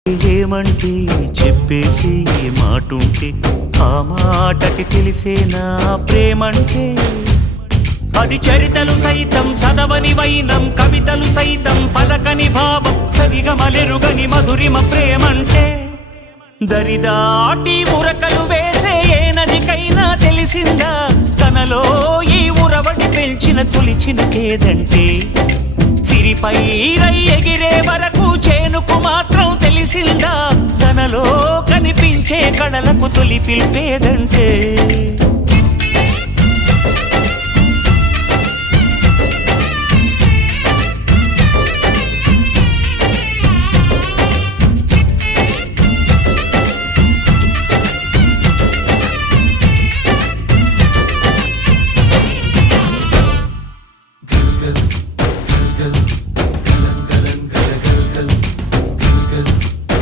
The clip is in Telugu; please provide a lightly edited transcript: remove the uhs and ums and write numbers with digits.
ఏమంటే చెప్పేసి మాటుంటే ఆ మాటకి తెలిసేనా ప్రేమంటే అది చరితలు సైతం చదవని వైనం కవితలు సైతం పలకని భావం సరిగమలెరుగని మధురిమ ప్రేమంటే దరిదాటి ఉరకలు వేసే ఏ నదికైనా తెలిసిందా తనలో ఈ ఉరవడి పెంచిన తొలిచిన కేదంటే సిరిపై రై ఎగిరే వరకు చేనుకు మాత్రం తెలిసిందా తనలో కనిపించే కళలకు తొలి పిలిపేదంటే